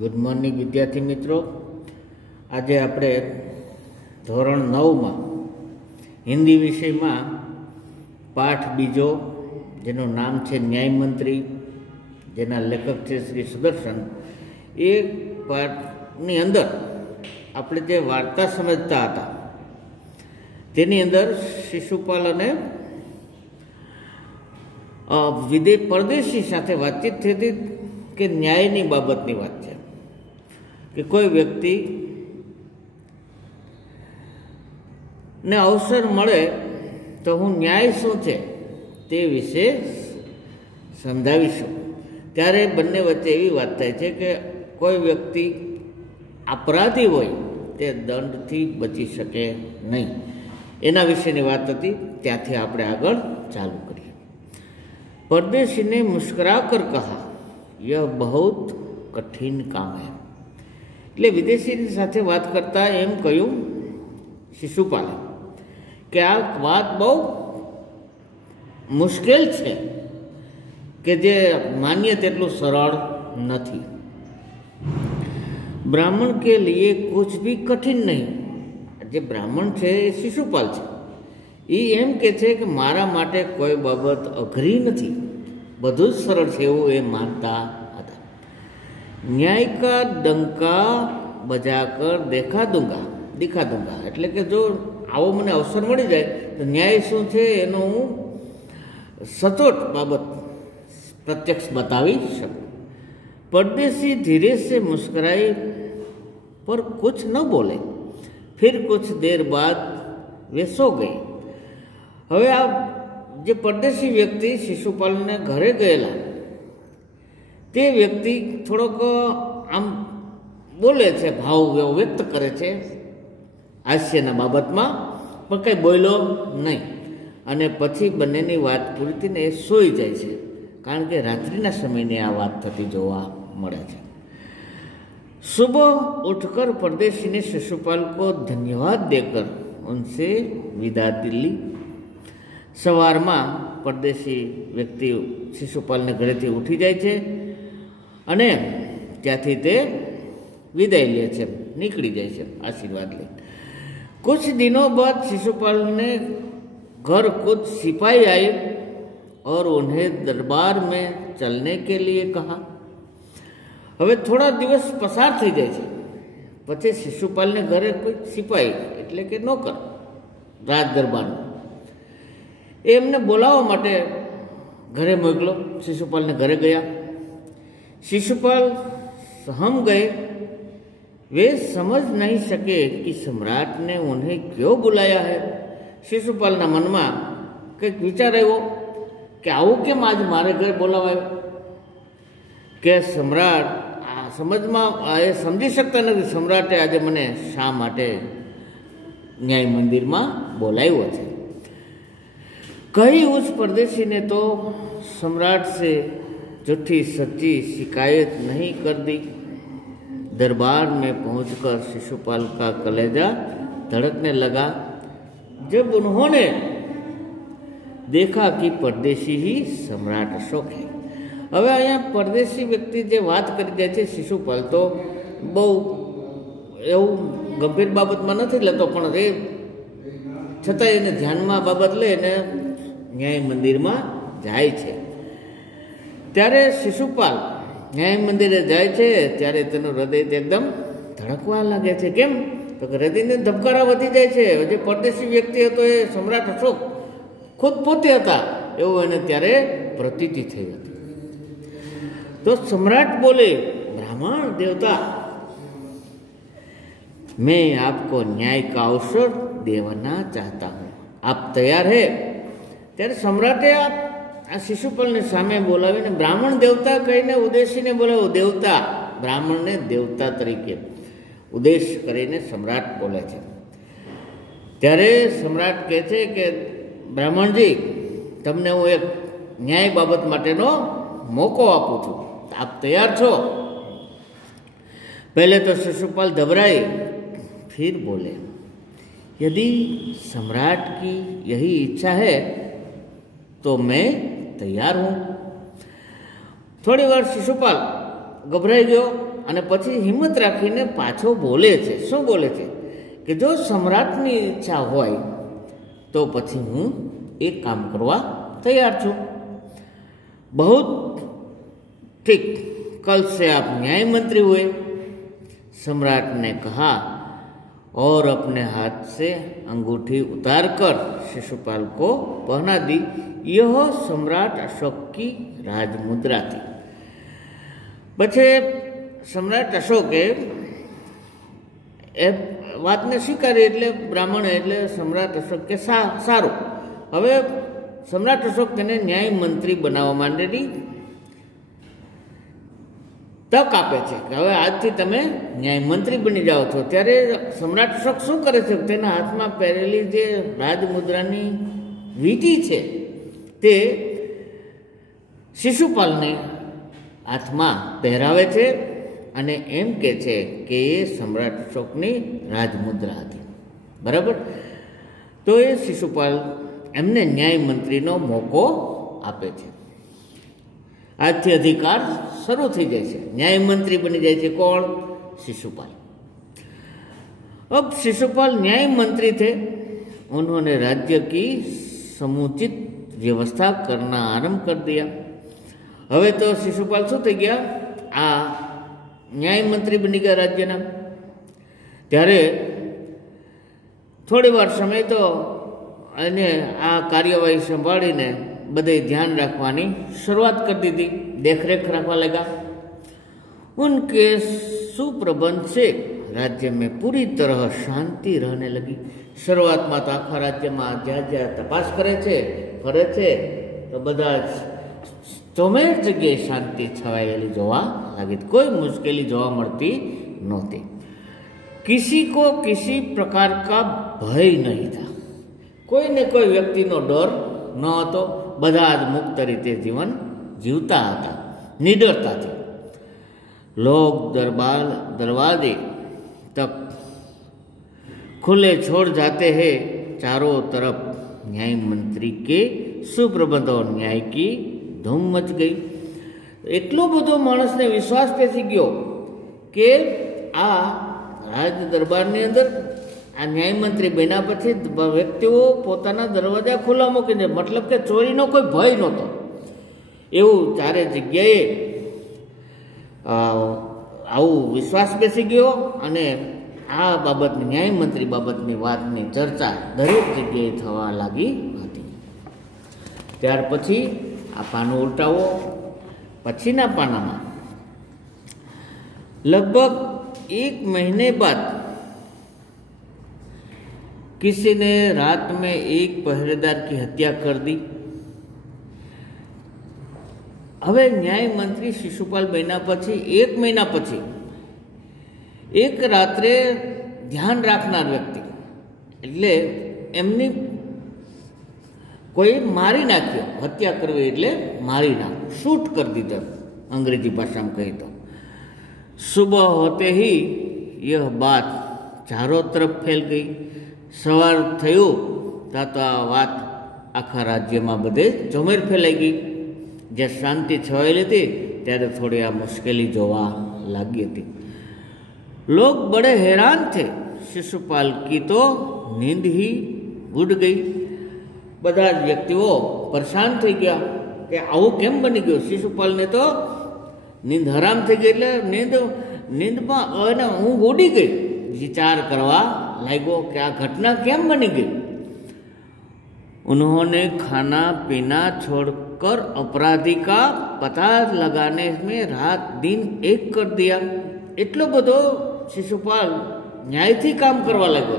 Good morning વિદ્યાર્થી મિત્રો, આજે આપણે ધોરણ 9માં હિન્દી વિષયમાં પાઠ બીજો, જેનું નામ છે ન્યાયમંત્રી, જેના લેખક છે શ્રી સુદર્શન. એ પાઠની અંદર આપણે જે વાર્તા સમજતા હતા તેની અંદર શિશુપાલ અને પરદેશી સાથે વાતચીત થઈ હતી કે ન્યાયની બાબતની વાત છે કે કોઈ વ્યક્તિ ને અવસર મળે તો હું ન્યાય શું છે તે વિશે સમજાવીશું. ત્યારે બંને વચ્ચે એવી વાત થાય છે કે કોઈ વ્યક્તિ અપરાધી હોય તે દંડથી બચી શકે નહીં. એના વિશેની વાત હતી. ત્યાંથી આપણે આગળ ચાલુ કરીએ. परदेशी ने मुस्कुरा कर कहा, यह बहुत कठिन काम है. એટલે વિદેશીની સાથે વાત કરતા એમ કહ્યું શિશુપાલે કે આ વાત બહુ મુશ્કેલ છે, કે જે માન્ય તેટલું સરળ નથી. બ્રાહ્મણ કે લીએ કુછ ભી કઠિન નહીં. જે બ્રાહ્મણ છે એ શિશુપાલ છે. એ એમ કે છે કે મારા માટે કોઈ બાબત અઘરી નથી, બધું જ સરળ છે એવું એ માનતા હતા. ન્યાય કા ડંકા બજાકર દિખા દૂંગા, એટલે કે જો આવો મને અવસર મળી જાય તો ન્યાય શું છે એનો હું સચોટ બાબત પ્રત્યક્ષ બતાવી શકું. परदेशी धीरे से मुस्कुराए पर कुछ न बोले. फिर कुछ देर बाद वे सो गए. હવે આ જે પરદેશી વ્યક્તિ શિશુપાલને ઘરે ગયેલા તે વ્યક્તિ થોડોક આમ બોલે છે, ભાવ વ્યક્ત કરે છે હાસ્યના બાબતમાં, પણ કંઈ બોલ્યો નહીં. અને પછી બંનેની વાત પૂરી થઈને એ સૂઈ જાય છે, કારણ કે રાત્રિના સમયની આ વાત થતી જોવા મળે છે. सुबह उठकर परदेशी ने शिशुपाल को धन्यवाद देकर उनसे विदा ली. સવારમાં પરદેશી વ્યક્તિ શિશુપાલને ઘરેથી ઉઠી જાય છે અને ત્યાંથી તે વિદાય લે છે, નીકળી જાય છે આશીર્વાદ લે. कुछ दिनों बाद शिशुपाल ने घर कुछ सिपाही आए और उन्हें दरबार में चलने के लिए कहा. હવે થોડા દિવસ પસાર થઈ જાય છે પછી શિશુપાલને ઘરે કોઈ સિપાહી એટલે કે નોકર રાજ દરબારનો એમને બોલાવવા માટે ઘરે મોકલો. शिशुपाल घरे गया. शिशुपाल सहम गए. वे समझ नहीं सके कि सम्राट ने उन्हें क्यों बुलाया है. शिशुपालના મનમાં કંઈક વિચાર આવ્યો કે આવું કેમ આજ મારે ઘરે બોલાવાયો, કે સમ્રાટ સમજમાં એ સમજી શકતા નથી સમ્રાટે આજે મને શા માટે ન્યાય મંદિરમાં બોલાવ્યો છે. कहीं उस परदेशी ने तो सम्राट से झूठी सच्ची शिकायत नहीं कर दी. दरबार में पहुंचकर शिशुपाल का कलेजा धड़कने लगा जब उन्होंने देखा कि परदेशी ही सम्राट अशोक है. હવે અહીંયા પરદેશી વ્યક્તિ જે વાત કરી જાય છે શિશુપાલ તો બહુ એવું ગંભીર બાબતમાં નથી લેતો, પણ એ છતાં એને ધ્યાનમાં બાબત લઈને ન્યાય મંદિરમાં જાય છે. ત્યારે શિશુપાલ ન્યાય મંદિરે જાય છે ત્યારે તેનું હૃદય એકદમ ધડકવા લાગે છે. કેમ તો કે હૃદયને ધબકારા વધી જાય છે. જે પરદેશી વ્યક્તિ હતો એ સમ્રાટ અશોક ખુદ પોતે હતા એવું એને ત્યારે પ્રતીતિ થઈ હતી. तो सम्राट बोले, ब्राह्मण देवता, मैं आपको न्याय का अवसर देना चाहता हूँ, आप तैयार है. ત્યારે સમ્રાટે આ શિશુપાલને સામે બોલાવીને બ્રાહ્મણ દેવતા કહીને ઉદ્દેશીને બોલાવ્યો. દેવતા, બ્રાહ્મણને દેવતા તરીકે ઉદ્દેશ કરીને સમ્રાટ બોલે છે. ત્યારે સમ્રાટ કહે છે કે બ્રાહ્મણજી, તમને હું એક ન્યાય બાબત માટેનો મોકો આપું છું, आप तैयार छो. पहले तो शिशुपाल घबराए, फिर बोले, यदि सम्राट की यही इच्छा है तो मैं तैयार हूं. थोड़ी बार शिशुपाल ગભરાઈ ગયો અને પછી હિંમત રાખીને પાછો બોલે છે. શું બોલે છે કે જો સમ્રાટની ઈચ્છા હોય તો પછી હું એક કામ કરવા तैयार છું. बहुत ठीक, कल से आप न्याय मंत्री हुए. सम्राट ने कहा और अपने हाथ से अंगूठी उतारकर शिशुपाल को पहना दी. यह सम्राट अशोक की राजमुद्रा थी. पछे सम्राट अशोके वातने स्वीकारी એટલે બ્રાહ્મણ એટલે સમ્રાટ અશોક કે સારું. હવે સમ્રાટ અશોક તેને ન્યાય મંત્રી બનાવવા માટેની તક આપે છે કે હવે આજથી તમે ન્યાય મંત્રી બની જાઓ છો. ત્યારે સમ્રાટ અશોક શું કરે છે, તેના હાથમાં પહેરેલી જે રાજમુદ્રાની વીંટી છે તે શિશુપાલને હાથમાં પહેરાવે છે અને એમ કહે છે કે એ સમ્રાટ અશોકની રાજમુદ્રા હતી. બરાબર. તો એ શિશુપાલ એમને ન્યાય મંત્રીનો મોકો આપે છે. આજથી अधिकार शुरू थी जाए. न्याय मंत्री बनी जाए. कौन? शिशुपाल. अब शिशुपाल न्याय मंत्री थे. उन्होंने राज्य की समुचित व्यवस्था करना आरंभ कर दिया. हवे तो शिशुपाल शू थी गया, आ न्याय मंत्री बनी गया राज्यना. त्यारे थोड़ी वार समय तो आ कार्यवाही संभाळीने बधे ध्यान रखवानी शुरुआत कर दी थी. देखरेख रखवा लगा. उनके सुप्रबंध से राज्य में पूरी तरह शांति रहने लगी. शुरुआत में तो आखा राज्य में ज्या ज्या तपास करे छे फरे छे तो बधा चौमेर जगह शांति छवायेली जोवा लगी. कोई मुश्किली जोवा मळती नहोती. किसी को किसी प्रकार का भय नहीं था. कोई ने कोई व्यक्ति नो डर न હતો. બધા જ મુક્ત રીતે જીવન જીવતા હતા, નિડરતાથી. लोग दरवाजे तक खुले छोड़ जाते हैं. चारों तरफ न्याय मंत्री के सुप्रबंध और न्याय की धूम मच गई. એટલો બધો માણસને વિશ્વાસ બેસી ગયો કે આ રાજ દરબારની અંદર આ ન્યાયમંત્રી બન્યા પછી વ્યક્તિઓ પોતાના દરવાજા ખુલ્લા મૂકી દે. મતલબ કે ચોરીનો કોઈ ભય નહોતો. એવું ચારે જગ્યાએ આવું વિશ્વાસ બેસી ગયો અને આ બાબતની ન્યાયમંત્રી બાબતની વાતની ચર્ચા દરેક જગ્યાએ થવા લાગી હતી. ત્યાર પછી આ પાનું ઉલટાવો. પછીના પાનામાં लगभग 1 महीने बाद किसी ने रात में एक पहरेदार की हत्या कर दी. हवे न्याय मंत्री शिशुपाल बन्या पछी 1 महीना पछी एक रात्रे ध्यान राखनार व्यक्ति एटले एमनी कोई मारी नाख्यो. हत्या करवी एटले मारी नाख, शूट कर दीधो अंग्रेजी भाषा में कही तो. सुबह होते ही यह बात चारों तरफ फैल गई. सवार थयो तो आ बात आखा राज्य में बधे चौमेर फैलाई गई. जे शांति छवायेली थी त्यारे थोड़ी आ मुश्किली जोवा लगी थी. लोग बड़े हैरान थे. शिशुपाल की तो नींद ही उड़ गई. बधा व्यक्तिओ परेशान थी गया कि आवुं केम बनी गयुं. शिशुपाल ने तो नींद हराम थी गई. एटले नींद में ऊँघ उड़ी गई. विचार करवा लागो कि आ घटना केम बनी गई. उन्होंने खाना पीना छोड़कर अपराधी का पता लगाने में रात दिन एक कर दिया. एटलो बधो शिशुपाल न्यायथी काम करवा लाग्यो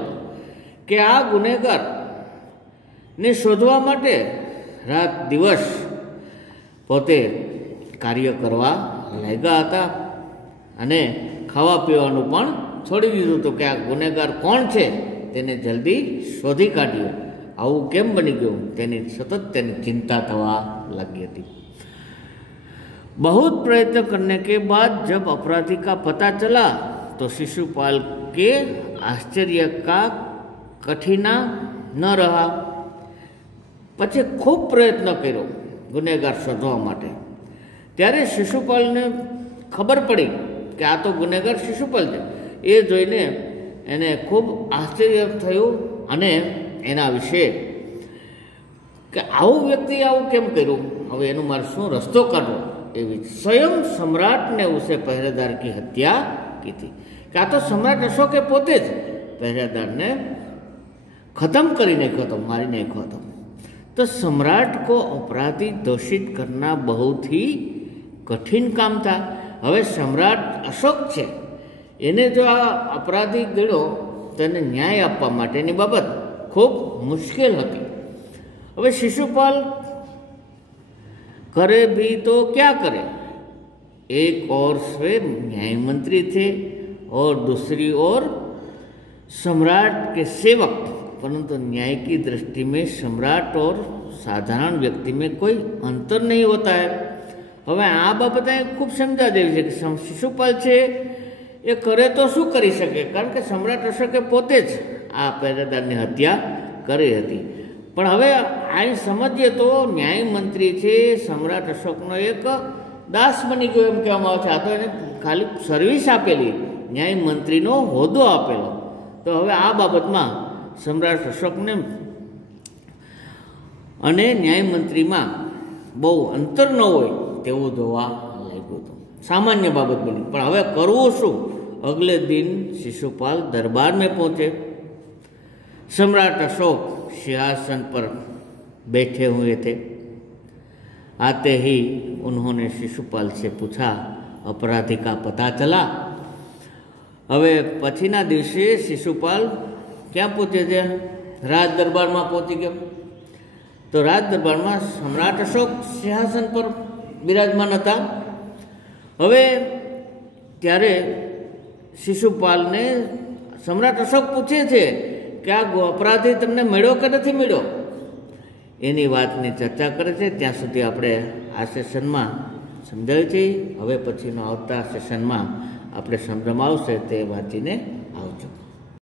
कि आ गुनेगार ने शोधवा माटे रात दिवस पोते कार्य करवा लाग्या हता अने खावा पीवानुं पण छोड़ी दीधुं हतुं कि आ गुनेगार कोण छे तेने जल्दी शोधी काढ्यो. आवुं केम बनी गयुं तेनी सतत तेनी चिंता थवा लगी हती. बहुत प्रयत्न करने के बाद जब अपराधी का पता चला तो शिशुपाल के आश्चर्य का कठिना न रहा. पछी खूब प्रयत्न कर्यो गुनेगार शोधवा माटे. त्यारे शिशुपाल ने खबर पड़ी કે આ તો ગુનેગાર શિશુપાલ છે. એ જોઈને એને ખૂબ આશ્ચર્ય થયું અને એના વિશે કે આવું વ્યક્તિ આવું કેમ કર્યું, હવે એનું મારે શું રસ્તો કાઢવો, એવી સ્વયં સમ્રાટ ने उसे पहरेदार की हत्या की थी. कि आ तो सम्राट अशोके पोते ज पहरेदार ने खत्म करी नाख्यो तो, मारी नाख्यो तो. तो सम्राट को अपराधी दोषित करना बहुत ही कठिन काम था. हवे सम्राट अशोक छे एने जो आ अपराधी गण्यो तेने न्याय आपवा माटेनी बाबत खूब मुश्किल हती. हवे शिशुपाल करे भी तो क्या करे. एक और स्वयं न्याय मंत्री थे और दूसरी ओर सम्राट के सेवक, परंतु न्याय की दृष्टि में सम्राट और साधारण व्यक्ति में कोई अंतर नहीं होता है. हवे आ बाबते खूब समझा देवी है कि शिशुपाल छे ए करे तो शू करी शके, कारण के सम्राट अशोके पोते ज आ पहरेदारनी हत्या करी हती. पण हवे आ समझीए तो न्याय मंत्री छे सम्राट अशोकनो एक दास बनी गयो एम कहेवामां आवे छे. आ तो एने खाली सर्विस आपेली, न्याय मंत्रीनो होद्दो आपेलो. तो हवे आ बाबतमां सम्राट अशोकने अने न्याय मंत्रीमां बहु अंतर न होय तेवुं जोवा लाग्युं हतुं. सामान्य बाबत बनी. पण हवे करवुं शुं? अगले दिन शिशुपाल दरबार में पहुंचे. सम्राट अशोक सिंहासन पर बैठे हुए थे. आते ही उन्होंने शिशुपाल से पूछा, अपराधी का पता चला? हवे पछीना दिवसे शिशुपाल क्या पहुंचे थे? राज दरबार में पहुंची गयो. तो राज दरबार में सम्राट अशोक सिंहासन पर विराजमान था. हवे त्यारे शिशुपाल ने सम्राट अशोक पूछे छे कि आ अपराधी तमने मळ्यो के नथी मळ्यो, एनी वातनी चर्चा करे छे. त्यां सुधी आपणे आ सेशनमां समजाव्યું છે. હવે પછીનો આવતા સેશનમાં આપણે સમજવામાં આવશે તે વાંચીને